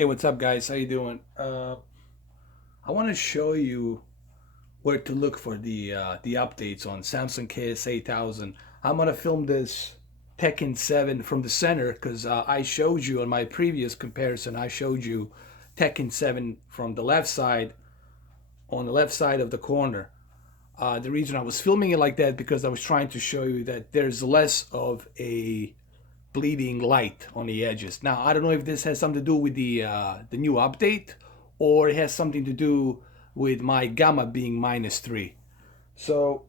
Hey, what's up, guys? How you doing? I want to show you where to look for the updates on Samsung Ks8000. I'm gonna film this TEKKEN 7 from the center because I showed you on my previous comparison. I showed you TEKKEN 7 from the left side, on the left side of the corner. The reason I was filming it like that because I was trying to show you that there's less of a bleeding light on the edges. Now, I don't know if this has something to do with the new update or it has something to do with my gamma being -3. So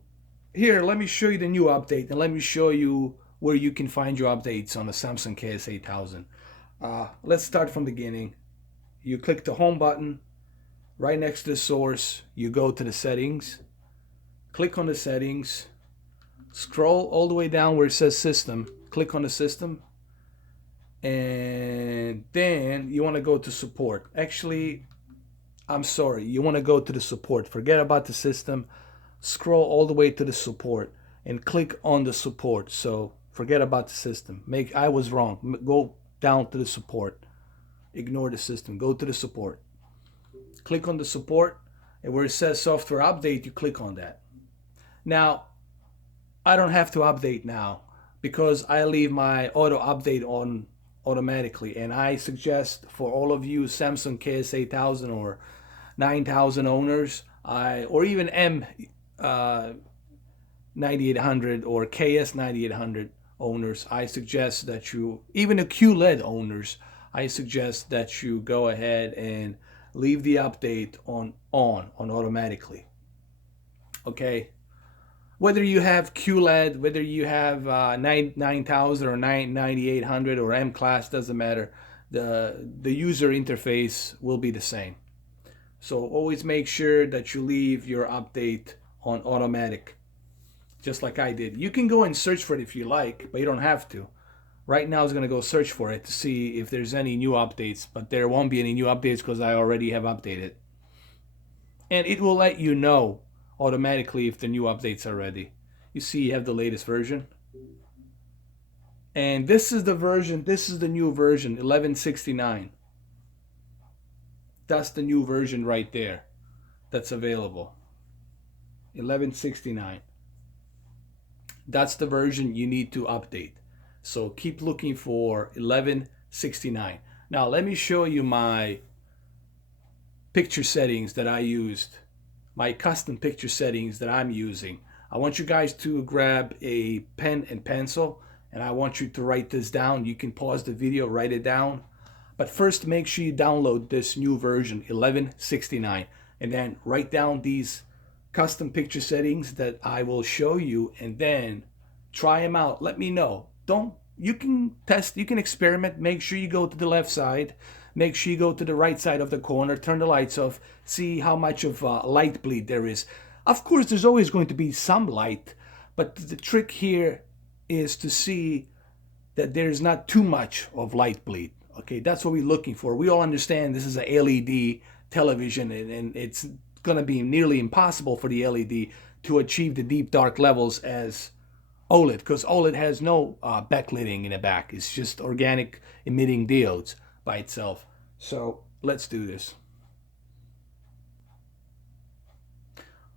here, let me show you the new update and let me show you where you can find your updates on the Samsung KS8000. Let's start from the beginning. You click the home button right next to the source. You go to the settings, click on the settings, scroll all the way down where it says system, click on the system, and then you want to go to support. Actually, I'm sorry, you want to go to the support. Forget about the system, scroll all the way to the support and click on the support. So forget about the system. I was wrong. Go down to the support. Ignore the system. Go to the support. Click on the support, and where it says software update, you click on that. Now, I don't have to update now because I leave my auto update on automatically, and I suggest for all of you Samsung KS8000 or 9000 owners, or even M 9800 or KS 9800 owners, I suggest that you, even the QLED owners, I suggest that you go ahead and leave the update on automatically. Okay, whether you have QLED, whether you have 9000 or 9800 or M class, doesn't matter. The user interface will be the same. So always make sure that you leave your update on automatic, just like I did. You can go and search for it if you like, but you don't have to. Right now, I was going to go search for it to see if there's any new updates, but there won't be any new updates because I already have updated. And it will let you know automatically if the new updates are ready. You see, you have the latest version. And this is the version, this is the new version, 1169. That's the new version right there that's available. 1169. That's the version you need to update. So keep looking for 1169. Now let me show you my picture settings that I used, my custom picture settings that I'm using. I want you guys to grab a pen and pencil, and I want you to write this down. You can pause the video, write it down. But first, make sure you download this new version, 1169, and then write down these custom picture settings that I will show you, and then try them out. Let me know. Don't You can test, you can experiment. Make sure you go to the left side. Make sure you go to the right side of the corner, turn the lights off, see how much of light bleed there is. Of course, there's always going to be some light, but the trick here is to see that there's not too much of light bleed. Okay, that's what we're looking for. We all understand this is a LED television, and it's going to be nearly impossible for the LED to achieve the deep dark levels as OLED, because OLED has no backlighting in the back. It's just organic emitting diodes by itself. So let's do this.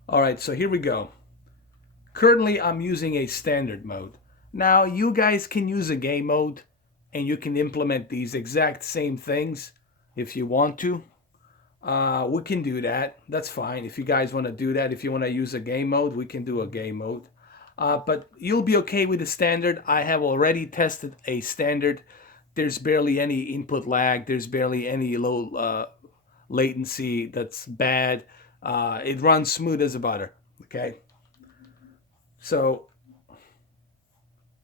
All right, so here we go. Currently, I'm using a standard mode. Now, you guys can use a game mode, and you can implement these exact same things if you want to. We can do that. That's fine. If you guys want to do that, if you want to use a game mode, we can do a game mode. But you'll be okay with the standard. I have already tested a standard. There's barely any input lag. There's barely any low latency that's bad. It runs smooth as a butter. Okay. So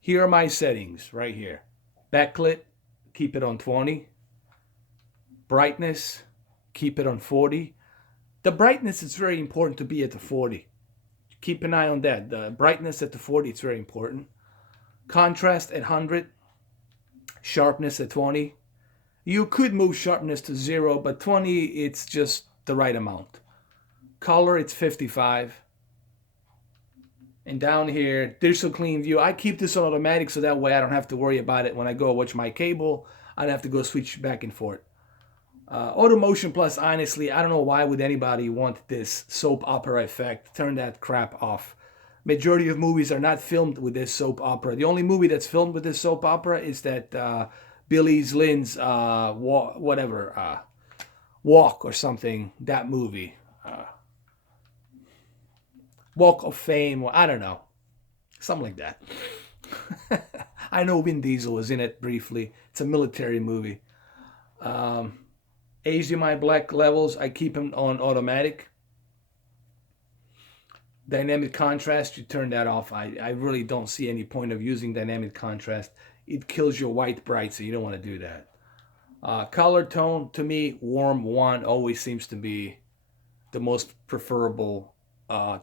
here are my settings right here. Backlit, keep it on 20. Brightness, keep it on 40. The brightness is very important to be at the 40. Keep an eye on that. The brightness at the 40 is very important. Contrast at 100. Sharpness at 20. You could move sharpness to 0, but 20, it's just the right amount. Color, it's 55. And down here, digital clean view. I keep this on automatic so that way I don't have to worry about it when I go watch my cable. I don't have to go switch back and forth. Auto Motion Plus, honestly, I don't know why would anybody want this soap opera effect. Turn that crap off. Majority of movies are not filmed with this soap opera. The only movie that's filmed with this soap opera is that Billy Lynn's Walk or something. That movie, Walk of Fame, or I don't know, something like that. I know Vin Diesel was in it briefly. It's a military movie. HDMI black levels, I keep them on automatic. Dynamic contrast, you turn that off. I really don't see any point of using dynamic contrast. It kills your white bright, so you don't want to do that. Color tone, to me, warm 1 always seems to be the most preferable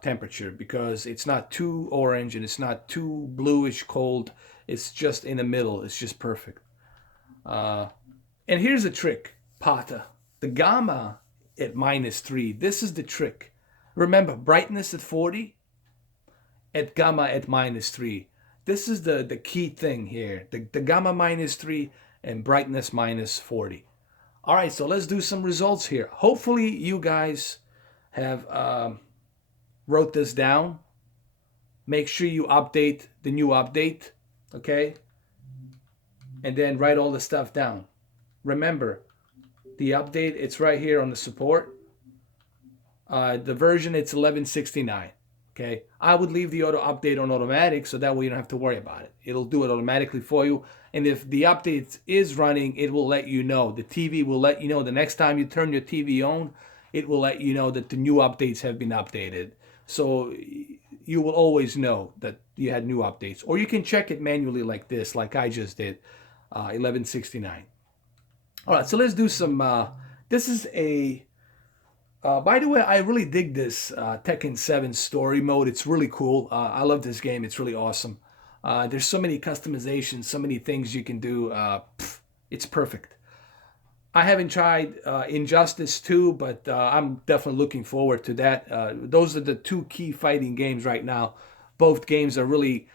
temperature, because it's not too orange and it's not too bluish cold. It's just in the middle. It's just perfect. And here's a trick, Pata. The gamma at -3. This is the trick. Remember, brightness at 40, at gamma at -3. This is the key thing here. The gamma -3 and brightness -40. All right, so let's do some results here. Hopefully you guys have wrote this down. Make sure you update the new update, okay? And then write all the stuff down. Remember, the update, it's right here on the support. The version, it's 1169. Okay, I would leave the auto update on automatic, so that way you don't have to worry about it. It'll do it automatically for you. And if the update is running, it will let you know. The TV will let you know. The next time you turn your TV on, it will let you know that the new updates have been updated. So you will always know that you had new updates. Or you can check it manually like this, like I just did, 1169. All right, so let's do some, this is a, by the way, I really dig this Tekken 7 story mode. It's really cool. I love this game. It's really awesome. There's so many customizations, so many things you can do. It's perfect. I haven't tried Injustice 2, but I'm definitely looking forward to that. Those are the two key fighting games right now. Both games are really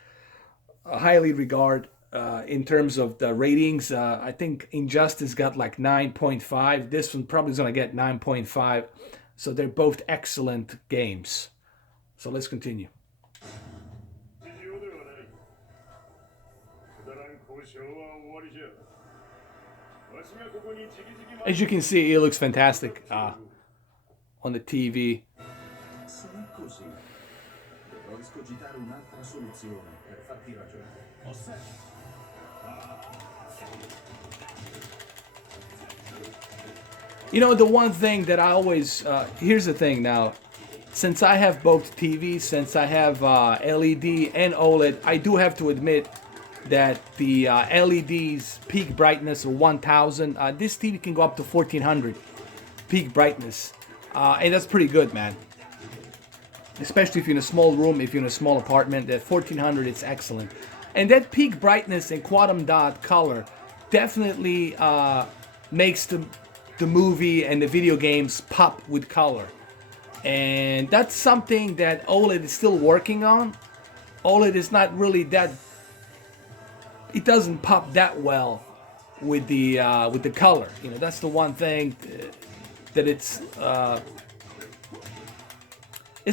highly regarded in terms of the ratings. I think Injustice got like 9.5. This one probably is going to get 9.5. So they're both excellent games. So let's continue. As you can see, it looks fantastic on the TV. You know, the one thing that I always, here's the thing now, since I have both TVs, since I have LED and OLED, I do have to admit that the LED's peak brightness of 1000, this TV can go up to 1400 peak brightness, and that's pretty good, man. Especially if you're in a small room, if you're in a small apartment, that 1400, it's excellent. And that peak brightness and quantum dot color definitely makes the movie and the video games pop with color. And that's something that OLED is still working on. OLED is not really that, it doesn't pop that well with the color. You know, that's the one thing that it's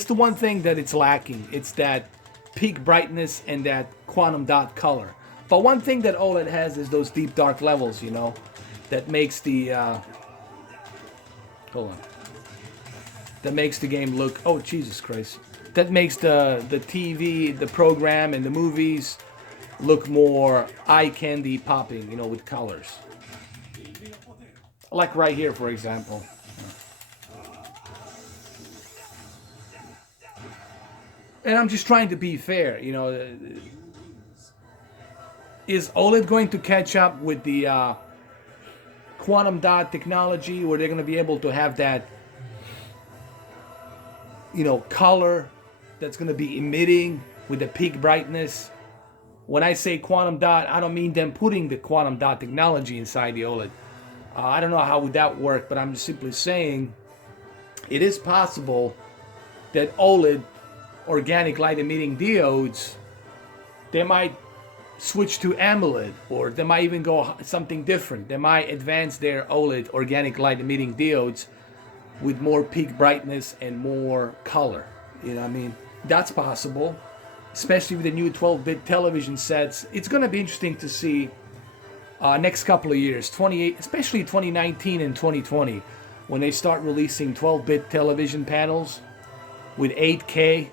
the one thing that it's lacking. It's that peak brightness and that quantum dot color. But one thing that OLED has is those deep dark levels, you know, that makes the hold on. That makes the game look, oh Jesus Christ. That makes the TV, the program, and the movies look more eye candy popping, you know, with colors. Like right here, for example. And I'm just trying to be fair, you know. Is OLED going to catch up with the quantum dot technology, where they're going to be able to have that, you know, color that's going to be emitting with the peak brightness? When I say quantum dot, I don't mean them putting the quantum dot technology inside the OLED. I don't know how would that work, but I'm just simply saying it is possible that OLED, organic light emitting diodes, they might switch to AMOLED, or they might even go something different. They might advance their OLED organic light emitting diodes with more peak brightness and more color. You know what I mean? That's possible, especially with the new 12-bit television sets. It's going to be interesting to see next couple of years, especially 2019 and 2020, when they start releasing 12-bit television panels with 8K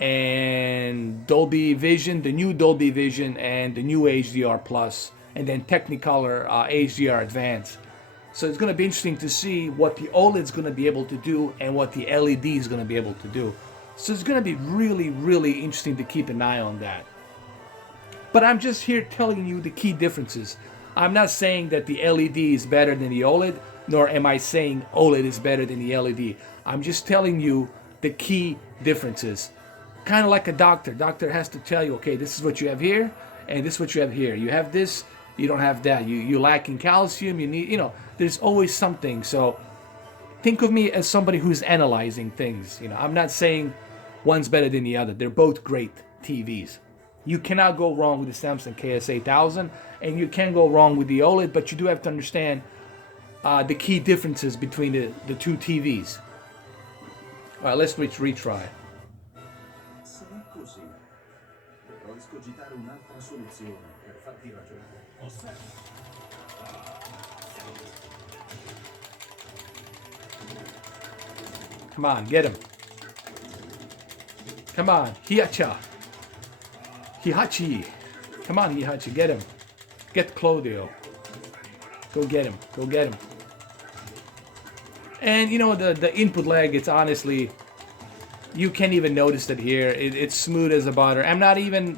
and Dolby Vision, the new Dolby Vision, and the new HDR Plus, and then Technicolor HDR Advance. So it's going to be interesting to see what the OLED is going to be able to do and what the LED is going to be able to do. So it's going to be really, really interesting to keep an eye on that. But I'm just here telling you the key differences. I'm not saying that the LED is better than the OLED, nor am I saying OLED is better than the LED. I'm just telling you the key differences. Kind of like a doctor. Doctor has to tell you, okay, this is what you have here, and this is what you have here. You have this, you don't have that. You lack in calcium, you need, there's always something. So think of me as somebody who's analyzing things. I'm not saying one's better than the other. They're both great TVs. You cannot go wrong with the Samsung Ks-8000, and you can go wrong with the OLED, but you do have to understand the key differences between the two TVs. All right, let's retry. Come on, get him. Come on, Hiacha. Hihachi. Come on, Hihachi, get him. Get Claudio. Go get him. Go get him. And the input lag, it's honestly, you can't even notice it here. It's smooth as a butter. I'm not even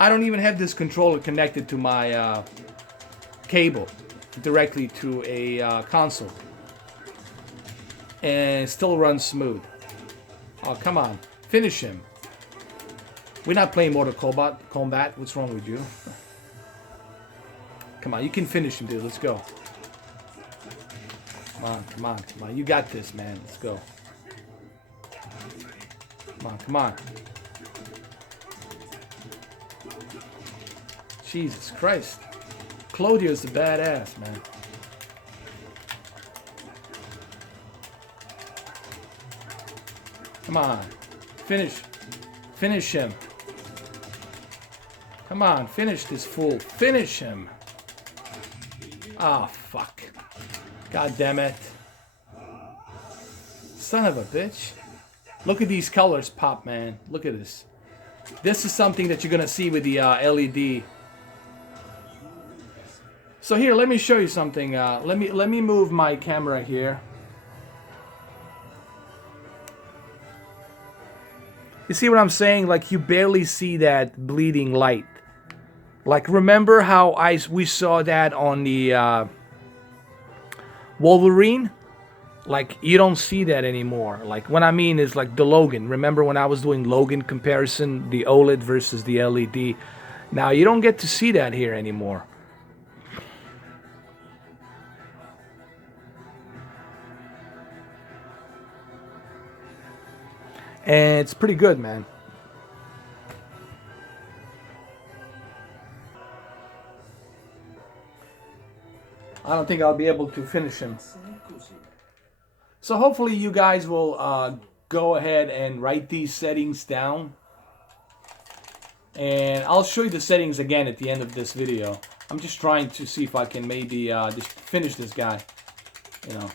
I don't even have this controller connected to my cable directly to a console. And it still runs smooth. Oh, come on. Finish him. We're not playing Mortal Kombat. What's wrong with you? Come on, you can finish him, dude. Let's go. Come on, come on, come on. You got this, man. Let's go. Come on, come on. Jesus Christ. Claudio's the badass, man. Come on. Finish him. Come on, finish this fool. Finish him. Ah, fuck. God damn it. Son of a bitch. Look at these colors pop, man. Look at this. This is something that you're gonna see with the LED. So here, let me show you something. Let me move my camera here. You see what I'm saying? Like, you barely see that bleeding light. Like, remember how we saw that on the Wolverine? Like, you don't see that anymore. Like, what I mean is like the Logan. Remember when I was doing Logan comparison, the OLED versus the LED? Now, you don't get to see that here anymore. And it's pretty good, man. I don't think I'll be able to finish him. So hopefully you guys will go ahead and write these settings down. And I'll show you the settings again at the end of this video. I'm just trying to see if I can maybe just finish this guy. Come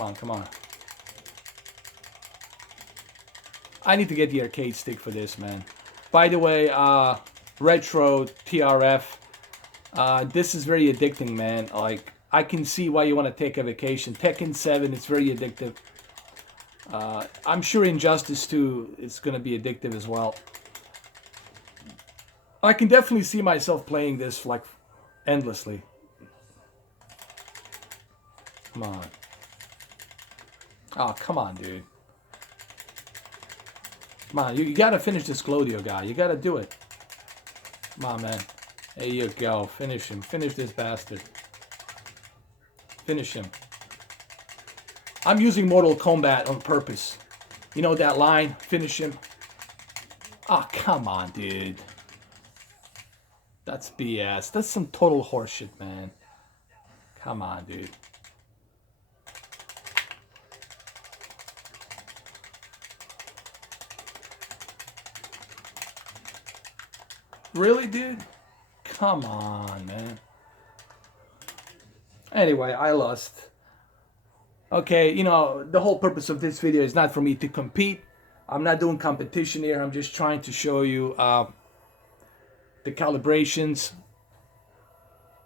on, come on. I need to get the arcade stick for this, man. By the way, Retro TRF, this is very addicting, man. Like, I can see why you want to take a vacation. Tekken 7, it's very addictive. I'm sure Injustice 2, it's going to be addictive as well. I can definitely see myself playing this, like, endlessly. Come on. Oh, come on, dude. Come on, you gotta finish this Claudio guy. You gotta do it. Come on, man. There you go. Finish him. Finish this bastard. Finish him. I'm using Mortal Kombat on purpose. You know that line? Finish him. Oh, come on, dude. That's BS. That's some total horseshit, man. Come on, dude. Really, dude? Come on, man. Anyway, I lost. Okay, you know, the whole purpose of this video is not for me to compete. I'm not doing competition here. I'm just trying to show you the calibrations,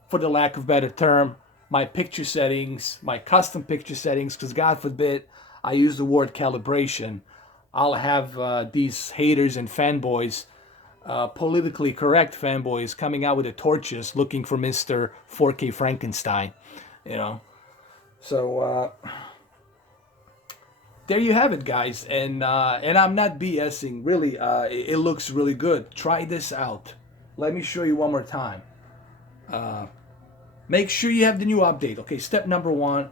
for the lack of better term, my picture settings, my custom picture settings, because God forbid I use the word calibration. I'll have these haters and fanboys, politically correct fanboys, coming out with the torches looking for Mr. 4K Frankenstein, you know. So there you have it, guys, and I'm not BSing. Really, it looks really good. Try this out. Let me show you one more time. Make sure you have the new update. Okay, step number one,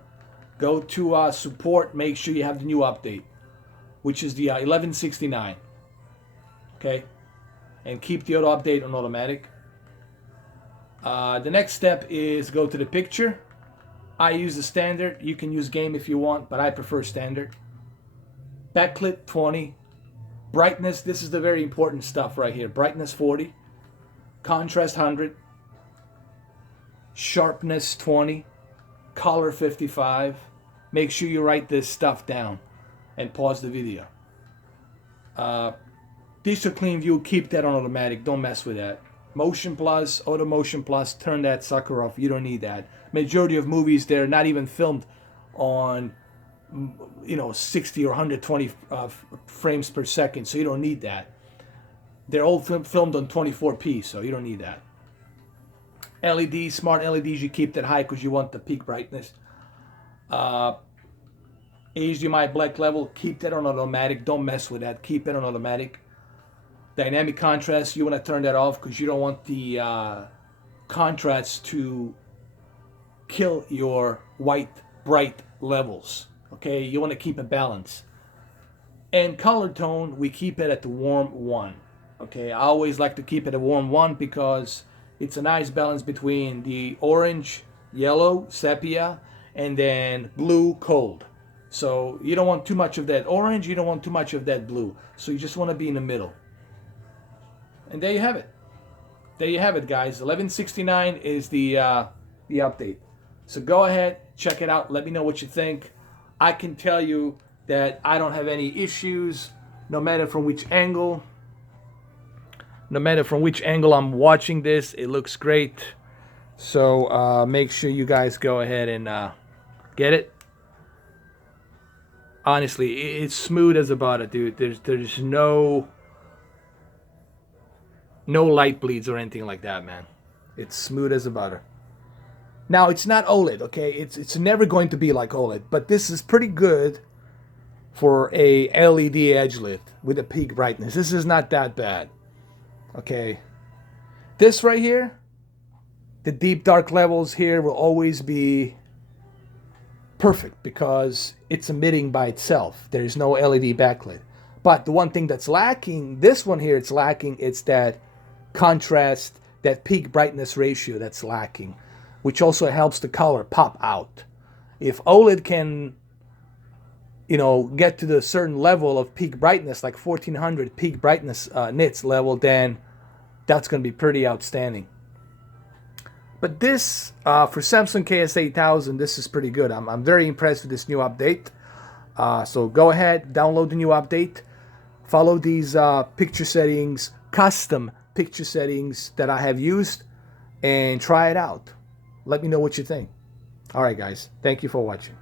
go to support. Make sure you have the new update, which is the 1169. Okay, and keep the auto update on automatic. The next step is go to the picture. I use the standard. You can use game if you want, but I prefer standard. Backlit 20. Brightness, this is the very important stuff right here. Brightness 40. Contrast 100. Sharpness 20. Color 55. Make sure you write this stuff down and pause the video. Digital clean view, keep that on automatic. Don't mess with that. Motion plus, auto motion plus, turn that sucker off. You don't need that. Majority of movies, they're not even filmed on 60 or 120 frames per second, so you don't need that. They're all filmed on 24p, so you don't need that. LEDs, smart LEDs, you keep that high because you want the peak brightness. HDMI black level, keep that on automatic. Don't mess with that. Keep it on automatic. Dynamic contrast, you want to turn that off because you don't want the contrast to kill your white bright levels. Okay, you want to keep a balance. And color tone, we keep it at the warm 1. Okay, I always like to keep it a warm 1 because it's a nice balance between the orange, yellow, sepia, and then blue, cold. So you don't want too much of that orange, you don't want too much of that blue. So you just want to be in the middle. And there you have it. There you have it, guys. 1169 is the update. So go ahead, check it out. Let me know what you think. I can tell you that I don't have any issues, no matter from which angle. No matter from which angle I'm watching this, it looks great. So make sure you guys go ahead and get it. Honestly, it's smooth as a butter, dude. There's no light bleeds or anything like that, man. It's smooth as a butter. Now, it's not OLED, okay? It's never going to be like OLED, but this is pretty good for a LED edge lift with a peak brightness. This is not that bad, okay? This right here, the deep dark levels here will always be perfect because it's emitting by itself. There's no LED backlit. But the one thing that's lacking, this one here, it's lacking, it's that contrast, that peak brightness ratio that's lacking, which also helps the color pop out. If OLED can, get to the certain level of peak brightness, like 1400 peak brightness nits level, then that's going to be pretty outstanding. But this, for Samsung Ks-8000, this is pretty good. I'm very impressed with this new update. So go ahead, download the new update. Follow these picture settings, custom picture settings that I have used, and try it out. Let me know what you think. All right, guys. Thank you for watching.